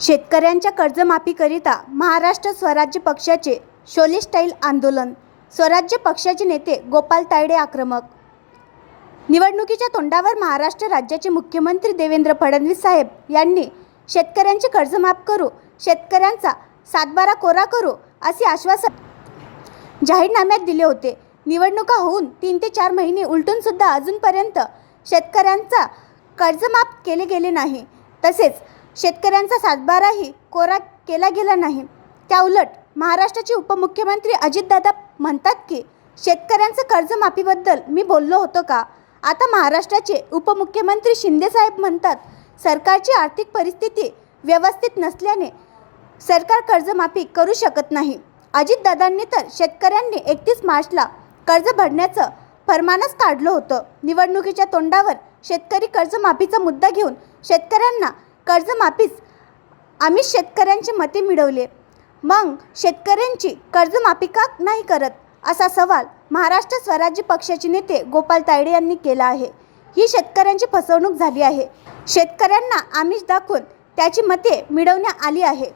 शेतकऱ्यांच्या कर्जमाफीकरिता महाराष्ट्र स्वराज्य पक्षाचे शोले स्टाईल आंदोलन. स्वराज्य पक्षाचे नेते गोपाल तायडे आक्रमक. निवडणुकीच्या तोंडावर महाराष्ट्र राज्याचे मुख्यमंत्री देवेंद्र फडणवीस साहेब यांनी शेतकऱ्यांचे कर्ज माफ करू शेतकऱ्यांचा सातबारा कोरा करू असे आश्वासन जाहीरनाम्यात दिले होते. निवडणुका होऊन तीन ते चार महिने उलटून सुद्धा अजूनपर्यंत शेतकऱ्यांचा कर्जमाफ केले गेले नाही. तसेच शेतकऱ्यांचा सातबाराही कोरा केला गेला नाही. त्याउलट महाराष्ट्राचे उपमुख्यमंत्री अजितदादा म्हणतात की शेतकऱ्यांचं कर्जमाफीबद्दल मी बोललो होतो का? आता महाराष्ट्राचे उपमुख्यमंत्री शिंदेसाहेब म्हणतात सरकारची आर्थिक परिस्थिती व्यवस्थित नसल्याने सरकार कर्जमाफी करू शकत नाही. अजितदादांनी तर शेतकऱ्यांनी एकतीस मार्चला कर्ज भरण्याचं फरमानच काढलं होतं. निवडणुकीच्या तोंडावर शेतकरी कर्जमाफीचा मुद्दा घेऊन शेतकऱ्यांना कर्जमाफीच. आम्ही शेतकऱ्यांची मते मिळवले. मग शेतकऱ्यांची कर्जमाफी का नाही करत? असा सवाल महाराष्ट्र स्वराज्य पक्षाचे नेते गोपाल तायडे यांनी केला आहे. ही शेतकऱ्यांची फसवणूक झाली आहे. शेतकऱ्यांना आमिष दाखवून त्याची मते मिळवण्यात आली आहे.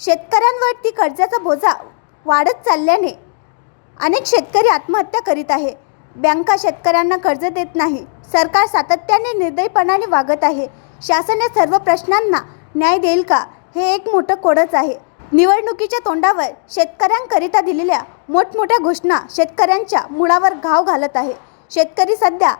शेतकऱ्यांवरती कर्जाचा बोजा वाढत चालल्याने अनेक शेतकरी आत्महत्या करीत आहे. बँका शेतकऱ्यांना कर्ज देत नाही. सरकार सातत्याने निर्दयीपणाने वागत आहे. शासन या सर्व प्रश्नांना न्याय देईल का? हे एक मोठं कोडच आहे. निवडणुकीच्या तोंडावर शेतकऱ्यांकरिता दिलेल्या मोठमोठ्या घोषणा शेतकऱ्यांच्या मुळावर घाव घालत आहे. शेतकरी सध्या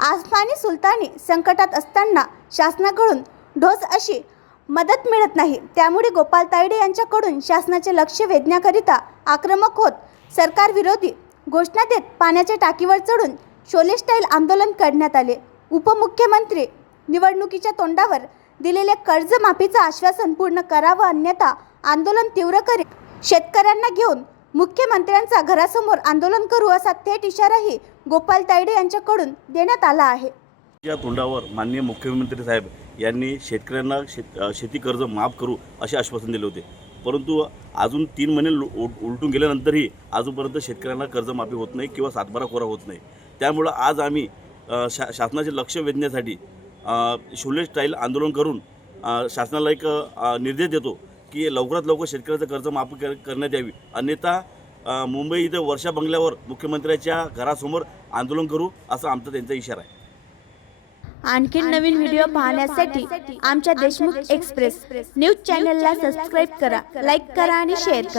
आसमानी सुलतानी संकटात असताना शासनाकडून ढोस अशी मदत मिळत नाही. त्यामुळे गोपाल तायडे यांच्याकडून शासनाचे लक्ष वेधण्याकरिता आक्रमक होत सरकारविरोधी घोषणा देत पाण्याच्या टाकीवर चढून शोले स्टाईल आंदोलन करण्यात आले. उपमुख्यमंत्री निवडणुकीच्या तोंडावर दिलेले कर्जमाफीचं आश्वासन पूर्ण करावं अन्यथा आंदोलन तीव्र करीत शेतकऱ्यांना घेऊन मुख्यमंत्र्यांचा घरासमोर आंदोलन करू असा थेट इशाराही गोपाल तायडे यांच्याकडून देण्यात आला आहे. या तोंडावर माननीय मुख्यमंत्री साहेब यांनी शेतकऱ्यांना शेत शेती कर्ज माफ करू असे आश्वासन दिले होते. परंतु अजून तीन महिने उलटून गेल्यानंतरही अजूनपर्यंत शेतकऱ्यांना कर्जमाफी होत नाही किंवा सातबारा कोरा होत नाही. त्यामुळं आज आम्ही शा शासनाचे लक्ष वेधण्यासाठी शोले स्टाईल आंदोलन करून शासनाला एक निर्देश देतो की लवकरात लवकर शेतकऱ्याचं कर्ज माफी कर करण्यात यावी. अन्यथा मुंबई इथं वर्षा बंगल्यावर मुख्यमंत्र्याच्या घरासमोर आंदोलन करू असा आमचा त्यांचा इशारा आहे. आणखी नवीन व्हिडिओ पाहण्यासाठी आमच्या देशमुख एक्सप्रेस न्यूज चॅनलला सबस्क्राईब करा लाईक करा आणि शेअर करा.